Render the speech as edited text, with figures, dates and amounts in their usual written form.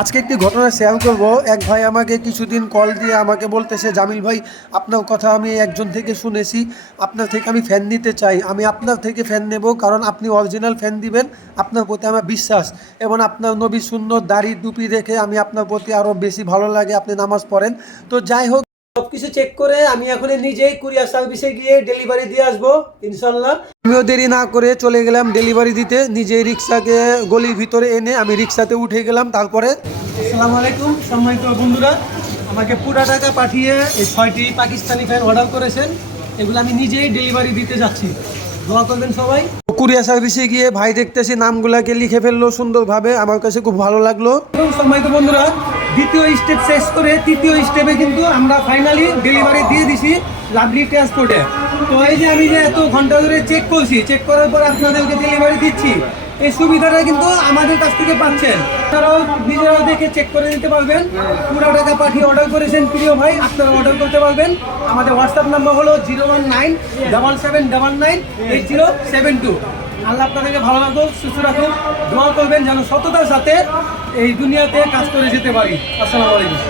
আজকে একটি ঘটনা শেয়ার করব। এক ভাই আমাকে কিছুদিন কল দিয়ে আমাকে বলতেছে, জামিল ভাই আপনার কথা আমি একজন থেকে শুনেছি, আপনার থেকে আমি ফ্যান নিতে চাই। আমি আপনার থেকে ফ্যান নেব, কারণ আপনি অরিজিনাল ফ্যান দিবেন, আপনার প্রতি আমার বিশ্বাস। এবং আপনার নবী সুন্নত দাড়ি টুপি দেখে আমি আপনার প্রতি আরও বেশি ভালো লাগে, আপনি নামাজ পড়েন। তো যাই হোক, সবকিছু চেক করে আমি এখন নিজেই কুরিয়ার সার্ভিসে গিয়ে ডেলিভারি দিয়ে আসবো ইনশাল্লাহ। আমিও দেরি না করে চলে গেলাম ডেলিভারি দিতে। নিজেই রিক্সাকে গলির ভিতরে এনে আমি রিক্সাতে উঠে গেলাম। তারপরে আসসালামু আলাইকুম সম্মানিত বন্ধুরা, আমাকে পুরা টাকা পাঠিয়ে এই 6টি পাকিস্তানি ফ্যান অর্ডার করেছেন, এগুলো আমি নিজেই ডেলিভারি দিতে যাচ্ছি। দোয়া করবেন সবাই। কুরিয়ার সার্ভিসে গিয়ে ভাই দেখতেছি নামগুলাকে লিখে ফেললো সুন্দরভাবে, আমার কাছে খুব ভালো লাগলো। এবং সম্মানিত বন্ধুরা, দ্বিতীয় স্টেপ শেষ করে তৃতীয় স্টেপে কিন্তু আমরা ফাইনালি ডেলিভারি দিয়ে দিছি লাভলি ট্রান্সপোর্টে। তো এই যে আমি যে এত ঘন্টা ধরে চেক করছি, চেক করার পর আপনাদেরকে ডেলিভারি দিচ্ছি, এই সুবিধাটা কিন্তু আমাদের কাছ থেকে পাচ্ছেন। আপনারাও নিজেরাও দেখে চেক করে নিতে পারবেন। পুরো টাকা পাঠিয়ে অর্ডার করেছেন প্রিয় ভাই, আপনারা অর্ডার করতে পারবেন। আমাদের হোয়াটসঅ্যাপ নাম্বার হলো 01977788072। আল্লাহ আপনাদেরকে ভালো রাখুন, সুস্থ রাখুন। দোয়া করবেন যেন সততার সাথে এই দুনিয়াতে কাজ করে যেতে পারি। আসসালামু আলাইকুম।